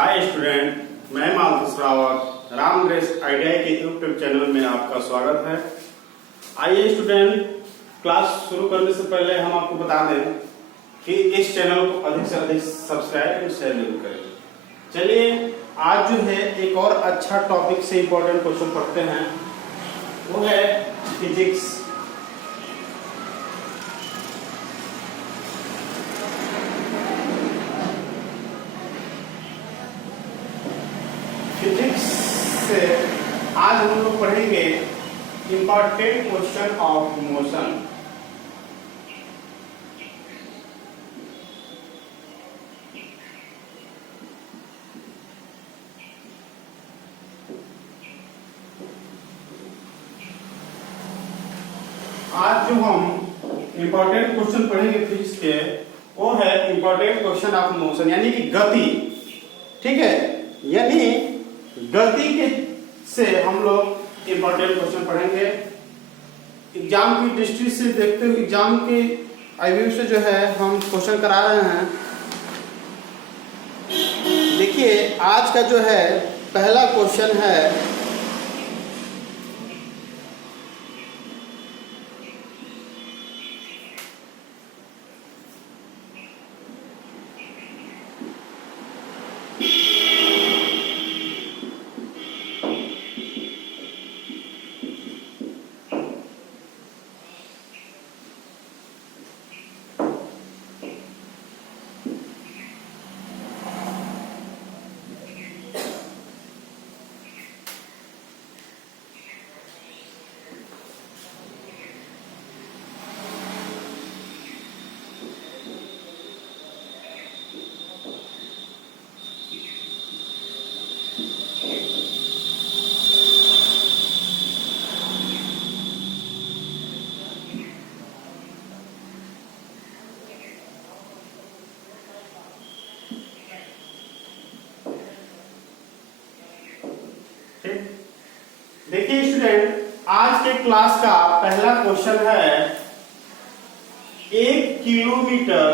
Hi student, मैं मालती Rawat Ram grace ITI के YouTube channel में आपका स्वागत है। आइए स्टूडेंट, क्लास शुरू करने से पहले हम आपको बता दें कि इस चैनल को अधिक से अधिक सब्सक्राइब और शेयर जरूर करें। चलिए आज जो है एक और अच्छा टॉपिक से इंपॉर्टेंट क्वेश्चन पढ़ते हैं, वो है फिजिक्स। फिजिक्स से आज हम लोग पढ़ेंगे इंपॉर्टेंट क्वेश्चन ऑफ मोशन। आज जो हम इंपॉर्टेंट क्वेश्चन पढ़ेंगे फिजिक्स के, वो है इंपॉर्टेंट क्वेश्चन ऑफ मोशन, यानी कि गति। ठीक है, यानी गति के से हम लोग इंपॉर्टेंट क्वेश्चन पढ़ेंगे। एग्जाम की दृष्टि से देखते हुए, एग्जाम के आईव्यू से जो है हम क्वेश्चन करा रहे हैं। देखिए आज का जो है पहला क्वेश्चन है, देखिए स्टूडेंट, आज के क्लास का पहला क्वेश्चन है 1 किलोमीटर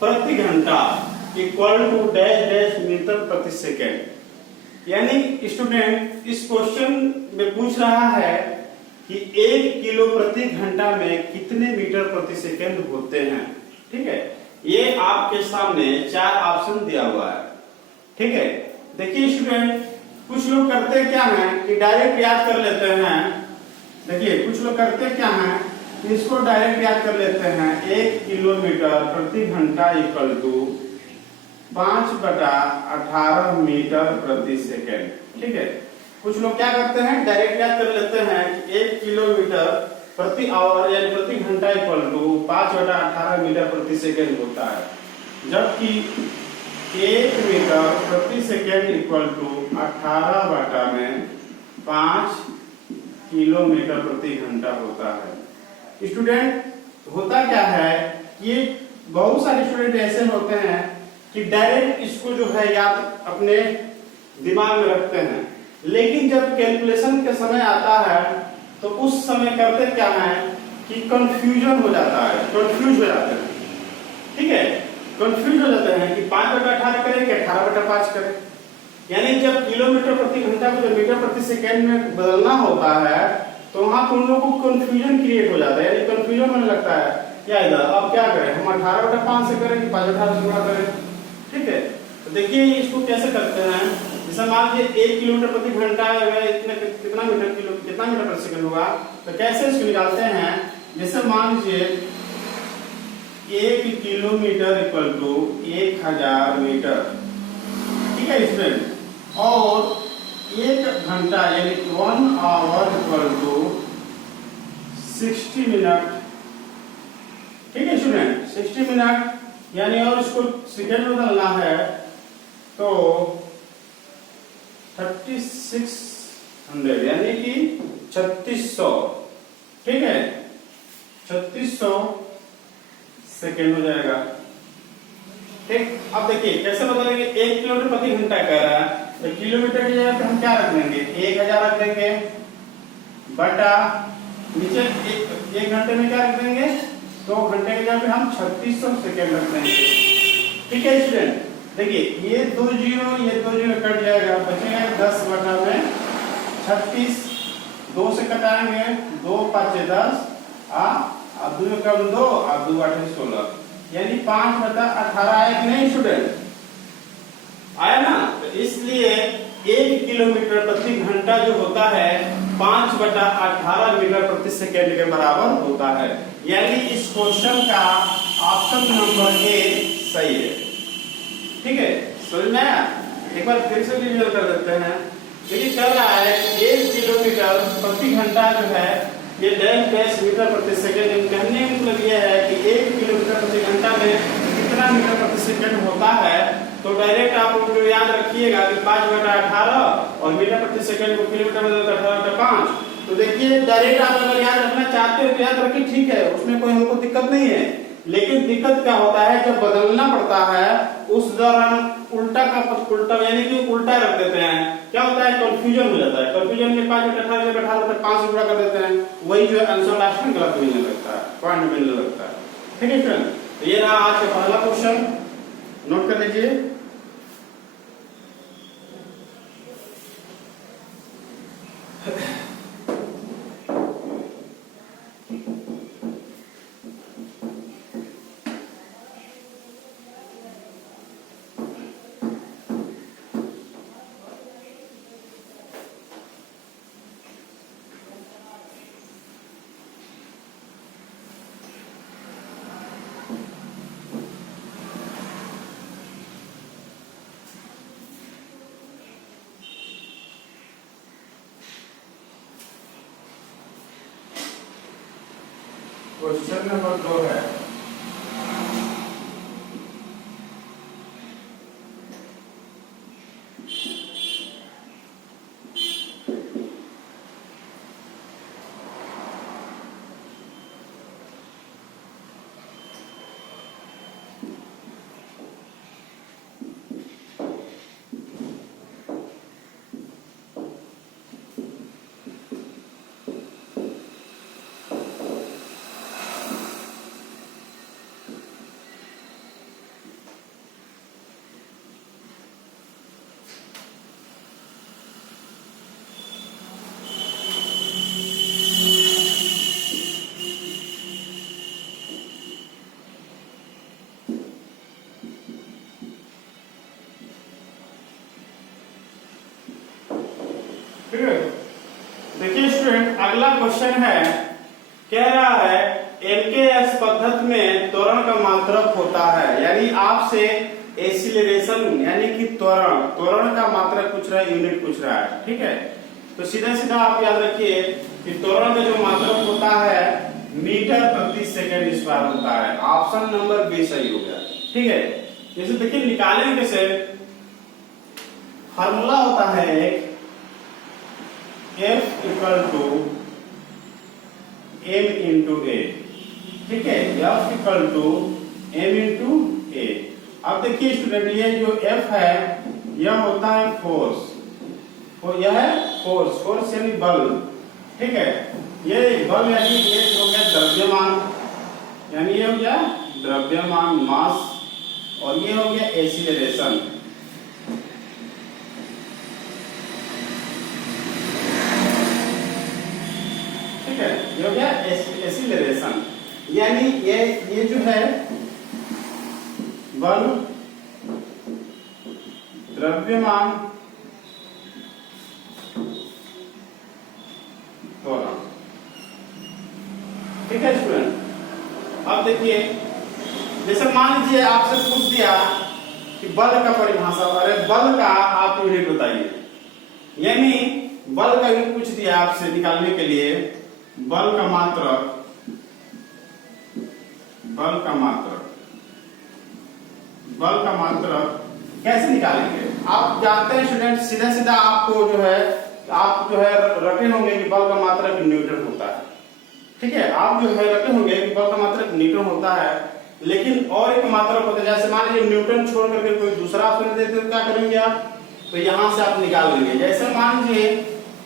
प्रति घंटा equal to dash dash metre प्रति सेकेंड। यानी स्टूडेंट इस क्वेश्चन में पूछ रहा है कि 1 किलो प्रति घंटा में कितने मीटर प्रति सेकेंड होते हैं। ठीक है, ये आपके सामने 4 ऑप्शन दिया हुआ है। ठीक है, देखिए स्टूडेंट, कुछ लोग करते क्या हैं कि डायरेक्ट याद कर लेते हैं। देखिए कुछ लोग करते क्या हैं, इसको डायरेक्ट याद कर लेते हैं। 1 किलोमीटर प्रति घंटा इक्वल टू 5/18 मीटर प्रति सेकेंड। ठीक है, कुछ लोग क्या करते हैं, डायरेक्ट याद कर लेते हैं 1 किलोमीटर प्रति आवर यानी प्रति घंटा इक्वल टू 5/18 मीटर प्रति सेकेंड होता है, जबकि 1 मीटर प्रति सेकेंड इक्वल टू 18/5 किलोमीटर प्रति घंटा होता है। स्टूडेंट होता क्या है कि बहुत सारे स्टूडेंट ऐसे होते हैं कि डायरेक्ट इसको जो है याद अपने दिमाग में रखते हैं, लेकिन जब कैलकुलेशन के समय आता है तो उस समय करते क्या है कि कंफ्यूजन हो जाता है, कंफ्यूज हो जाते हैं। ठीक है, कंफ्यूज हो जाते हैं कि 5/18 करें कि 18/5 करें। यानी जब किलोमीटर प्रति घंटा को जब मीटर प्रति सेकेंड में बदलना होता है तो वहां पर उन लोगों को कंफ्यूजन क्रिएट हो जाता है, यानी कंफ्यूजन होने लगता है क्या इधर अब क्या करें, हम 18/5 से करें कि 5/18 से गुणा करें। ठीक है, तो देखिए इसको कैसे करते हैं। जैसे मान लीजिए 1 किलोमीटर प्रति घंटा कितना मीटर प्रति सेकेंड हुआ, तो कैसे इसको निकालते हैं। जैसे मान लीजिए 1 किलोमीटर इक्वल टू 1000 मीटर। ठीक है स्टूडेंट, और 1 घंटा यानी 1 आवर इक्वल टू 60 मिनट। ठीक है स्टूडेंट, 60 मिनट यानी, और इसको सेकेंड में बदलना है तो 3600 यानी कि 3600। ठीक है, 3600 सेकेंड हो जाएगा। ठीक, अब देखिए कैसे बदलेंगे। 1 किलोमीटर प्रति घंटा कह रहा है तो किलोमीटर की जगह पे हम क्या रख देंगे, 1000 रख देंगे, बटा नीचे एक घंटे में क्या रख देंगे, 2 घंटे की जगह पे हम 3600 सेकेंड रख देंगे। ठीक है स्टूडेंट, देखिए ये 2 जीरो कट जाएगा, बचेगा 10 बटा में 36, 2 से कटाएंगे 2 5 10 अब 2 कम 2 और 2 8 16, यानी 5 बटा 18 आया कि नहीं स्टूडेंट, आया ना। तो इसलिए 1 किलोमीटर प्रति घंटा जो होता है 5 बटा 18 मीटर प्रति सेकेंड के बराबर होता है, यानी इस क्वेश्चन का ऑप्शन नंबर ए सही है। ठीक है, समझ में आया? एक बार फिर से रिवीजन कर देते हैं। देखिए कह रहा है 1 किलोमीटर प्रति घंटा जो है ये डैश डैश मीटर प्रति सेकंड, कहने का मतलब ये है कि 1 किलोमीटर प्रति घंटा में कितना मीटर प्रति सेकंड होता है। तो डायरेक्ट आप लोग जो याद रखिएगा कि 5 बटा 18 और मीटर प्रति सेकंड को किलोमीटर में बदलकर 18 बटा 5। तो देखिए डायरेक्ट आप अगर याद रखना चाहते हो तो याद रखिए, ठीक है, उसमें कोई हमको दिक्कत नहीं है। लेकिन दिक्कत क्या होता है जब बदलना पड़ता है उस दौरान उल्टा का उल्टा यानी कि उल्टा रख देते हैं, क्या होता है कंफ्यूजन हो जाता है। कंफ्यूजन में 5 बटा 18 बटा 18 5 गुणा कर देते हैं, वही जो है आंसर लास्ट में गलत मिलने लगता है, पॉइंट मिलने लगता है। ठीक है फ्रेंड, तो ये रहा आज का पहला क्वेश्चन, नोट कर लीजिए। क्वेश्चन नंबर 2 है, देखिए स्टूडेंट अगला क्वेश्चन है, कह रहा है एलकेएस पद्धति में त्वरण का मात्रक होता है, यानी आपसे एक्सीलरेशन यानी कि त्वरण का मात्रक पूछ रहा है, यूनिट पूछ रहा है। ठीक है, तो सीधा सीधा आप याद रखिए कि त्वरण का जो मात्रक होता है मीटर प्रति सेकंड स्क्वायर होता है। ऑप्शन नंबर बी सही हो गया। ठीक है, जैसे देखिए निकालेंगे कैसे, फार्मूला होता है एक F equal to M into a. ठीक है, F equal to M into a. अब देखिए स्टूडेंट ये जो F है यह होता है फोर्स, और यह है फोर्स यानी बल। ठीक है, ये बल यानी ये हो गया द्रव्यमान, यानी ये हो गया द्रव्यमान मास, और ये हो गया एक्सीलरेशन। ठीक है, ये हो गया एक्सीलरेशन, यानी ये जो है बल, द्रव्यमान, त्वरण। ठीक है स्टूडेंट, अब देखिए जैसे मान लीजिए आपसे पूछ दिया कि बल का परिभाषा, अरे बल का आप यूनिट बताइए, यानी बल का यूनिट पूछ दिया आपसे निकालने के लिए, बल का मात्रक कैसे निकालेंगे। आप जानते हैं स्टूडेंट, सीधा सीधा आपको जो है आप जो है रटे होंगे कि बल का मात्रक न्यूटन होता है। ठीक है, आप जो है रटे होंगे कि बल का मात्रक न्यूटन होता है, लेकिन और एक मात्रक होता है, जैसे मान लीजिए न्यूटन छोड़ करके कोई दूसरा ऑप्शन देते तो क्या करेंगे आप, तो यहां से आप निकाल लेंगे। जैसे मान लीजिए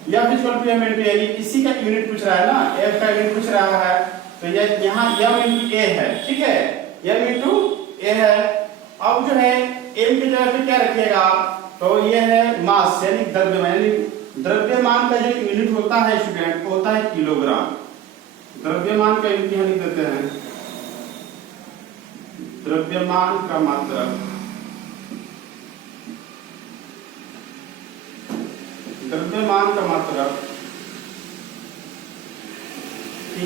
F equal to M into a, इसी का यूनिट पूछ रहा है ना, F का यूनिट पूछ रहा है, तो ये यहाँ M इंटू ए है। ठीक है, M इंटू ए है। अब जो है m की जगह पे क्या रखिएगा आप, तो ये है मास यानी द्रव्यमान, यानी द्रव्यमान का जो यूनिट होता है स्टूडेंट वो होता है किलोग्राम। द्रव्यमान का यूनिट यहाँ लिख देते हैं, द्रव्यमान का मात्रक, द्रव्यमान का मात्रक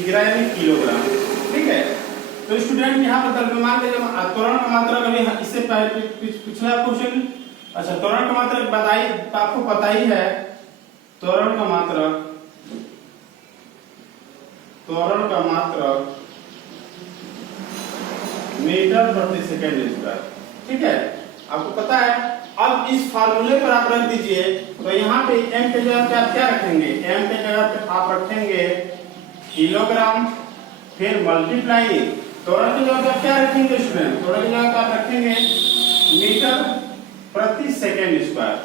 यानी किलोग्राम। ठीक है, तो स्टूडेंट यहाँ पर द्रव्यमान का जब त्वरण का मात्रक, अभी इससे पहले पिछला क्वेश्चन, अच्छा त्वरण का मात्रक बताइए, आपको पता ही है त्वरण का मात्रक, त्वरण का मात्रक मीटर प्रति सेकंड स्क्वायर। ठीक है, आपको पता है। अब इस फार्मूले पर आप रख दीजिए, तो यहाँ पे m के जगह पे आप क्या रखेंगे, m के जगह पे आप रखेंगे किलोग्राम, फिर मल्टीप्लाई त्वरण की जगह पे आप क्या रखेंगे स्टूडेंट, त्वरण की जगह पे आप रखेंगे मीटर प्रति सेकंड स्क्वायर।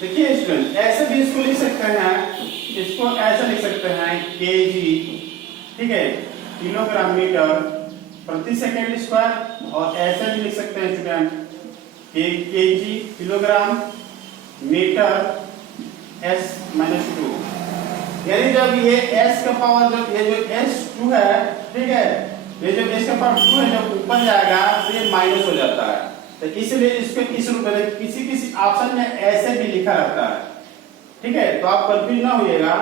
देखिए स्टूडेंट ऐसे भी इसको लिख सकते हैं, इसको ऐसे लिख सकते हैं केजी, ठीक है, किलोग्राम मीटर प्रति सेकंड स्क्वायर, और ऐसे भी लिख सकते हैं student KG kilogram metre s minus 2, यानी जब ये s का पावर, जब ये जो s2 है, ठीक है, ये जो s का पावर 2 है जब ऊपर जाएगा तो ये माइनस हो जाता है, तो इसलिए इसको इस रूप में किसी ऑप्शन में ऐसे भी लिखा रहता है। ठीक है, तो आप कंफ्यूज ना होइएगा।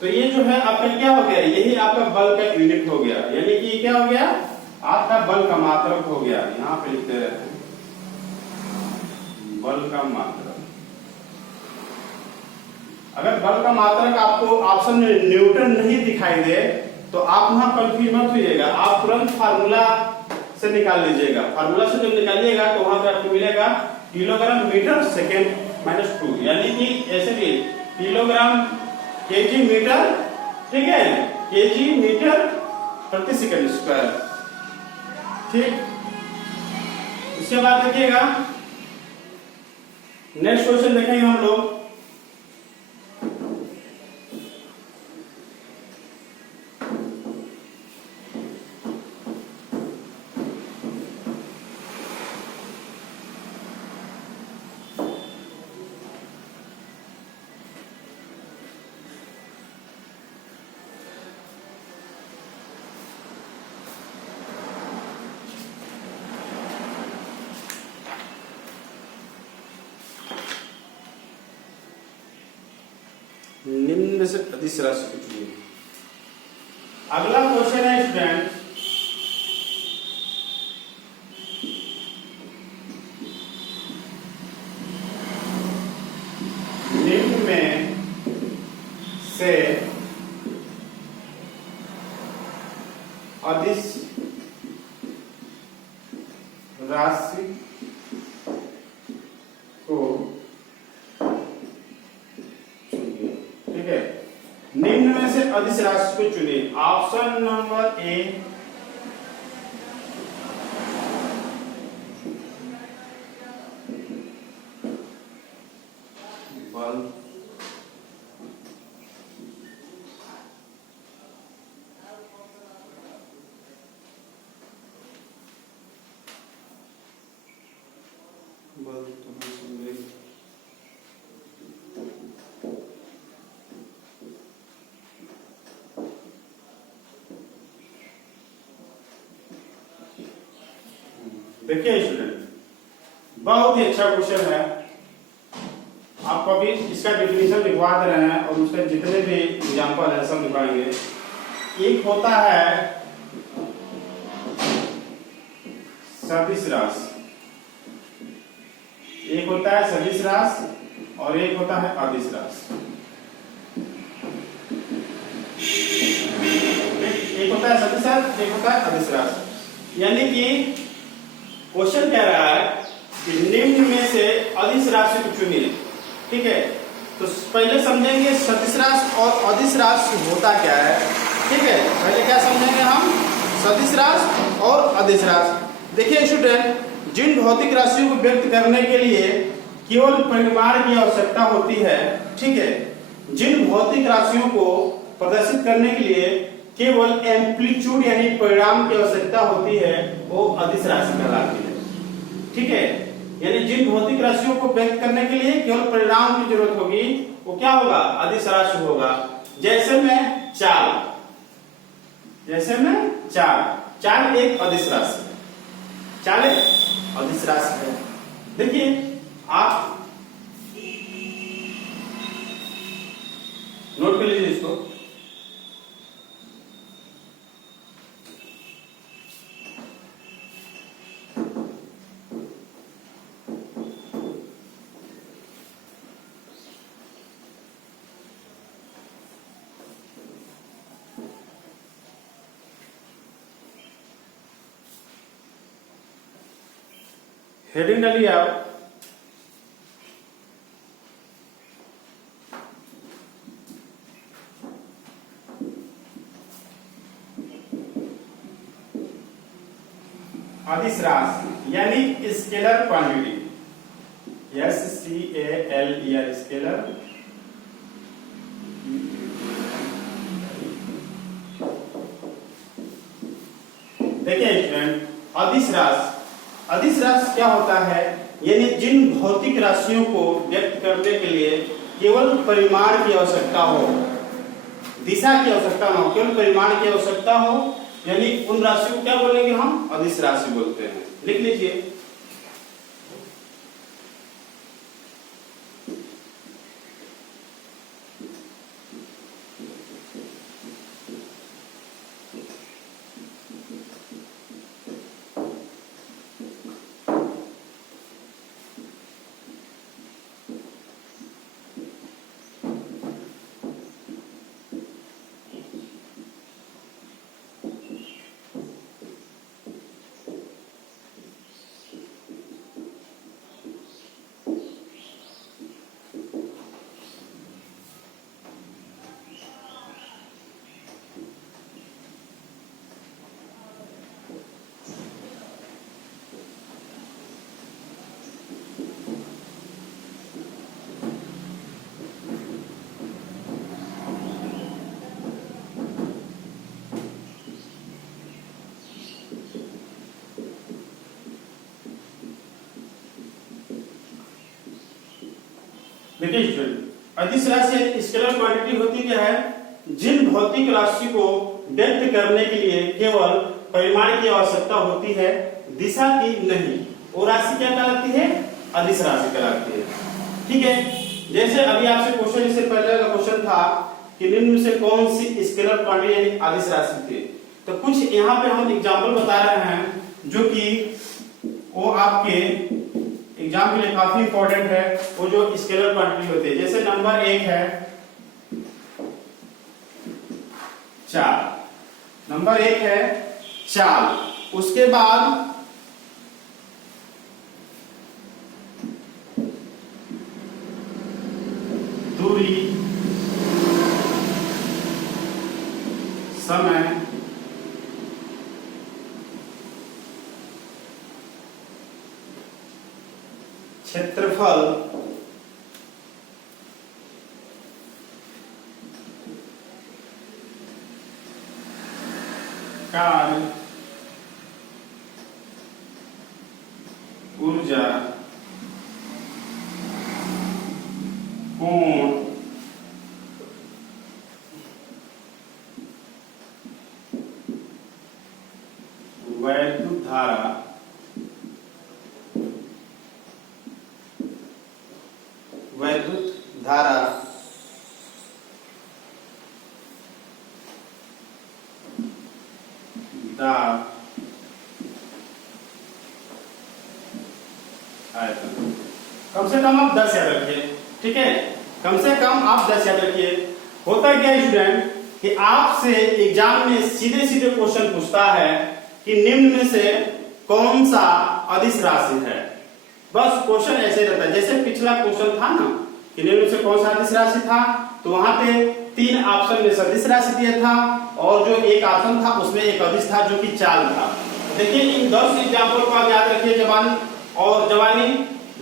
तो ये जो है आपका क्या हो गया, यही आपका बल का यूनिट हो गया, यानी कि क्या हो गया, आपका बल का मात्रक हो गया। यहाँ पे लिखते रहते हैं बल का मात्रक। अगर बल का मात्रक आपको ऑप्शन में न्यूटन नहीं दिखाई दे तो आप वहां कंफ्यूज मत होइएगा, आप तुरंत फार्मूला से निकाल लीजिएगा। फार्मूला से जब निकालिएगा तो वहां पे आपको मिलेगा किलोग्राम मीटर सेकेंड माइनस 2, यानी कि ऐसे भी किलोग्राम केजी मीटर, ठीक है, केजी मीटर प्रति सेकंड स्क्वायर। ठीक, उसके बाद देखिएगा नेक्स्ट क्वेश्चन देखेंगे हम लोग। निम्न में से अदिश राशि को चुनिए। अगला क्वेश्चन है स्टूडेंट, निम्न में से अदिश राशि को निम्न में से अदिश राशि को चुनिए। ऑप्शन नंबर ए बल, देखिए स्टूडेंट बहुत ही अच्छा क्वेश्चन है। आपको अभी इसका डेफिनेशन लिखवा दे रहे हैं और उसके जितने भी एग्जांपल है सब लिखवाएंगे। एक होता है सदिश राशि, एक होता है सदिश राशि और एक होता है अदिश राशि। एक होता है सदिश राशि, एक होता है अदिश राशि। यानी कि क्वेश्चन कह रहा है कि निम्न में से अदिश राशि को चुनिए। ठीक है, तो पहले समझेंगे सदिश राशि और अदिश राशि होता क्या है। ठीक है, पहले क्या समझेंगे हम, सदिश राशि और अदिश राशि। देखिए स्टूडेंट, जिन भौतिक राशियों को व्यक्त करने के लिए केवल परिमाण की आवश्यकता होती है, ठीक है, जिन भौतिक राशियों को प्रदर्शित करने के लिए केवल एम्पलीट्यूड यानी परिमाण की आवश्यकता होती है, वो अदिश राशि कहलाती है। ठीक है, यानी जिन भौतिक राशियों को व्यक्त करने के लिए केवल परिणाम की जरूरत होगी वो क्या होगा, अदिश राशि होगा। जैसे में चाल, जैसे में चाल, चाल एक अदिश राशि है, चाल एक अदिश राशि है। देखिए आप नोट कर लीजिए इसको। हेडिंग डालिए आप, अदिश राशि यानी स्केलर क्वांटिटी, SCALER स्केलर। देखिए स्टूडेंट, अदिश राशि, अदिश राशि क्या होता है, यानी जिन भौतिक राशियों को व्यक्त करने के लिए केवल परिमाण की आवश्यकता हो, दिशा की आवश्यकता ना हो, केवल परिमाण की आवश्यकता हो, यानी उन राशियों को क्या बोलेंगे हम, अदिश राशि बोलते हैं। लिख लीजिए। देखिए स्टूडेंट, अदिश राशि स्केलर क्वांटिटी होती क्या है, जिन भौतिक राशि को व्यक्त करने के लिए केवल परिमाण की आवश्यकता होती है, दिशा की नहीं। वो राशि क्या कहलाती है, अदिश राशि कहलाती है। ठीक है, जैसे अभी आपसे क्वेश्चन, इससे पहले का क्वेश्चन था कि निम्न में से कौन सी स्केलर क्वांटिटी यानी अदिश राशि थी। तो कुछ यहाँ पे हम एग्जाम्पल बता रहे हैं जो कि वो आपके एग्जाम के लिए काफी इंपॉर्टेंट है, वो जो स्केलर क्वांटिटी होती है। जैसे नंबर 1 है चाल, नंबर 1 है चाल, उसके बाद दूरी, समय, क्षेत्रफल, कार्य, ऊर्जा, कोण, वैद्युत धारा, वैद्युत धारा, दाब, आयतन। कम से कम आप 10 याद रखिए। ठीक है, कम से कम आप 10 याद रखिए। होता क्या है स्टूडेंट कि आपसे एग्जाम में सीधे सीधे क्वेश्चन पूछता है कि निम्न में से कौन सा अदिश राशि है। बस क्वेश्चन ऐसे रहता है। जैसे पिछला क्वेश्चन था ना कि निम्न में से कौन सा अदिश राशि था, तो वहां पे 3 ऑप्शन में सदिश राशि दिया था और जो एक ऑप्शन था उसमें एक अदिश था जो कि चाल था। देखिए इन 10 एग्जाम्पल को आप याद रखिए। जवान और जवानी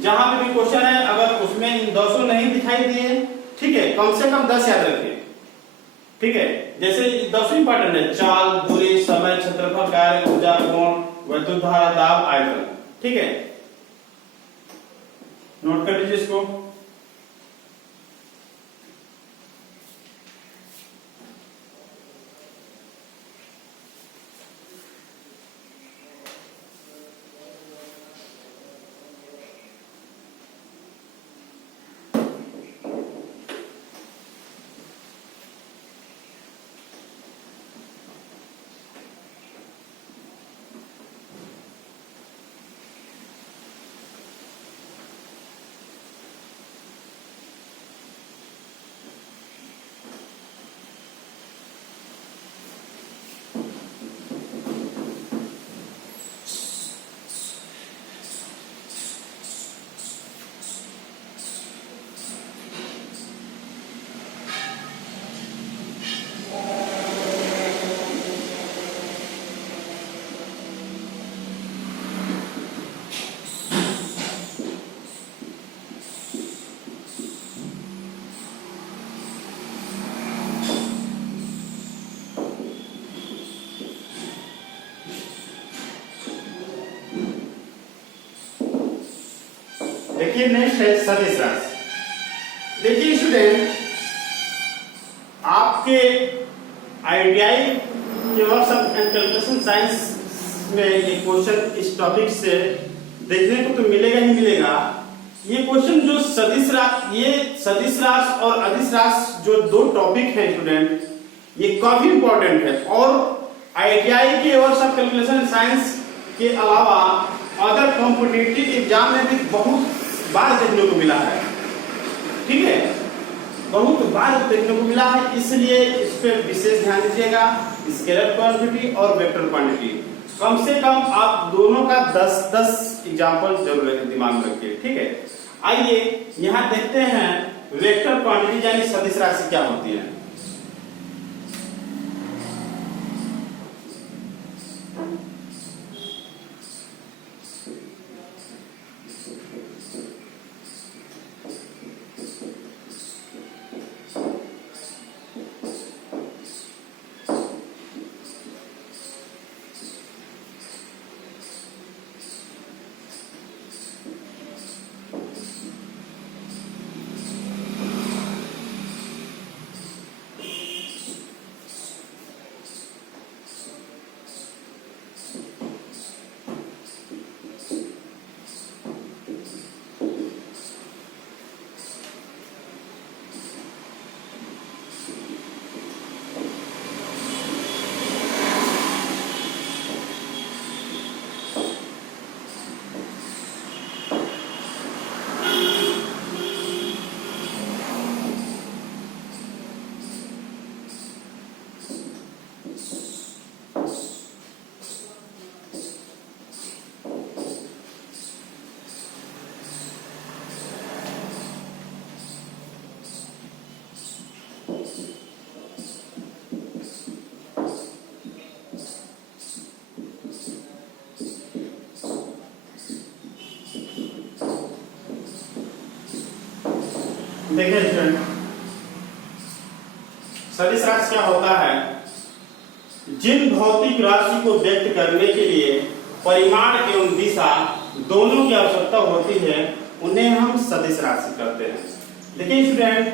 जहां पे भी क्वेश्चन है अगर उसमें इन 10 नहीं दिखाई दिए, ठीक है, कम से कम 10 याद रखिए। ठीक है, जैसे 10 इंपॉर्टेंट है, चाल, दूरी, समय, क्षेत्रफल, कार्य, ऊर्जा, कोण, वैद्युत धारा, दाब, आयतन। ठीक है, नोट कर लीजिए इसको। देखिए नेक्स्ट है सदिश राशि। देखिए स्टूडेंट, आपके आईटीआई के वर्कशॉप एंड कैलकुलेशन साइंस में ये क्वेश्चन इस टॉपिक से देखने को तो मिलेगा ही मिलेगा। ये क्वेश्चन जो सदिश राशि, ये सदिश राशि और अदिश राशि जो दो टॉपिक हैं स्टूडेंट, ये काफी इंपॉर्टेंट है और आईटीआई के वर्कशॉप कैलकुलेशन साइंस के अलावा अदर कॉम्पिटिटिव एग्जाम में भी बहुत बार देखने को मिला है। ठीक है, बहुत बार देखने को मिला है, इसलिए इस पे विशेष ध्यान दीजिएगा। स्केलर क्वांटिटी और वेक्टर क्वांटिटी कम से कम आप दोनों का 10-10 एग्जांपल जरूर दिमाग में रखिए। ठीक है, आइए यहां देखते हैं वेक्टर क्वांटिटी यानी सदिश राशि क्या होती है। देखिए स्टूडेंट, सदिश राशि क्या होता है? जिन भौतिक राशि को व्यक्त करने के लिए परिमाण एवं दिशा दोनों की आवश्यकता होती है, उन्हें हम सदिश राशि कहते हैं। देखिए स्टूडेंट,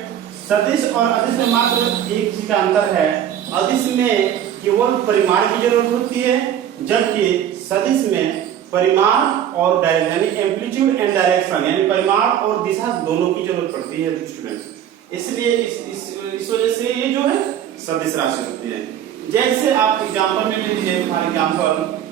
सदिश और अदिश में मात्र एक चीज का अंतर है। अदिश में केवल परिमाण की जरूरत होती है, जबकि सदिश में परिमाण और डायरेक्शन यानी एम्पलीट्यूड एंड डायरेक्शन यानी परिमाण और दिशा दोनों की जरूरत पड़ती है स्टूडेंट। इसलिए इस वजह से ये जो है सदिश राशि होती है। जैसे आप एग्जांपल में ले लीजिए, फॉर एग्जांपल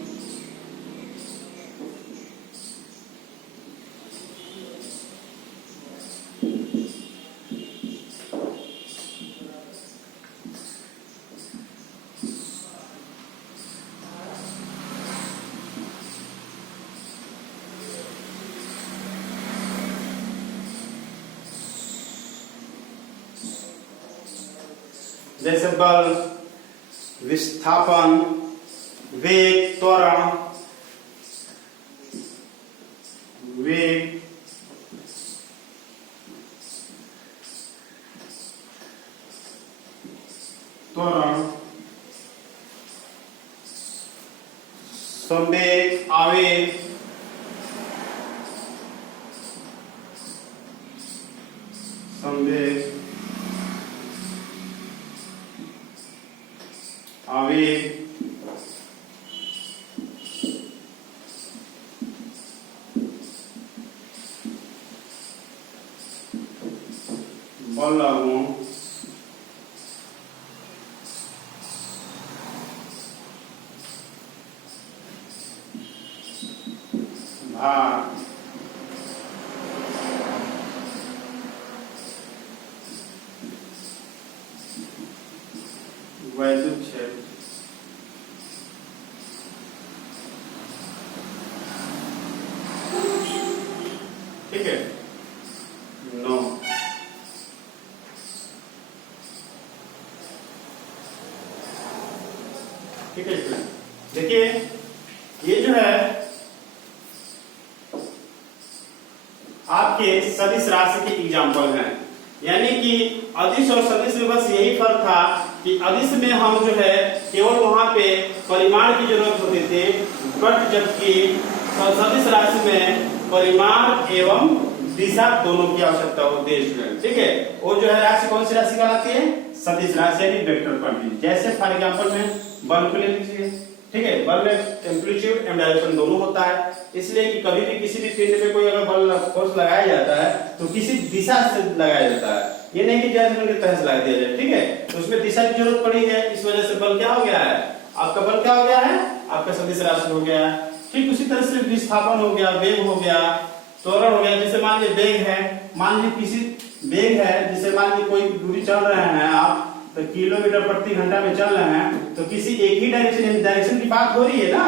जैसे बल, विस्थापन, वेग, त्वरण, वेग, त्वरण, संवेग, आवेग, संवेग, आवेग, बल लागू, भार, वैद्युत क्षेत्र, ठीक है। 9 ठीक है स्टूडेंट, देखिए ये जो है आपके सदिश राशि के एग्जाम्पल हैं। यानी कि अदिश और सदिश में बस यही फर्क था कि अदिश में हम जो है केवल वहां पे परिमाण की जरूरत होती थी, बट जबकि सदिश राशि में परिमाण एवं दिशा दोनों की आवश्यकता होती है स्टूडेंट, ठीक है। वो जो है राशि कौन सी राशि कहलाती है? सदिश राशि यानी वेक्टर क्वांटिटी। जैसे फॉर एग्जांपल में बल को ले लीजिए, ठीक है। बल में एम्पलीट्यूड एंड डायरेक्शन दोनों होता है, इसलिए कि कभी भी किसी भी फील्ड में कोई अगर बल फोर्स लगाया जाता है तो किसी दिशा से लगाया जाता है, ये नहीं कि जैसे उनके तरह से लगा दिया जाए, ठीक है। तो उसमें दिशा की जरूरत पड़ी है, इस वजह से बल क्या हो गया है? आपका बल क्या हो गया है? आपका सदिश राशि हो गया। ठीक उसी तरह से विस्थापन हो गया, वेग हो गया, त्वरण हो गया। जैसे मान लीजिए वेग है, मान लीजिए किसी वेग है, जैसे मान लीजिए कोई दूरी चल रहे हैं आप तो किलोमीटर प्रति घंटा में चल रहे हैं, तो किसी एक ही डायरेक्शन की बात हो रही है ना।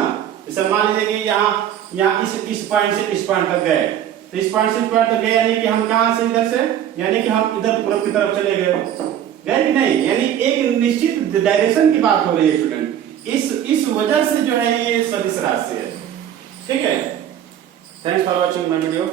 जैसे मान लीजिए कि यहाँ इस पॉइंट से इस पॉइंट तक गए, तो इस पॉइंट से इस पॉइंट तक गए यानी कि हम कहां से इधर से, यानी कि हम इधर पूरब की तरफ चले गए कि नहीं, यानी एक निश्चित डायरेक्शन की बात हो रही है स्टूडेंट। इस वजह से जो है ये सदिश राशि है, ठीक है। Thanks for watching my video.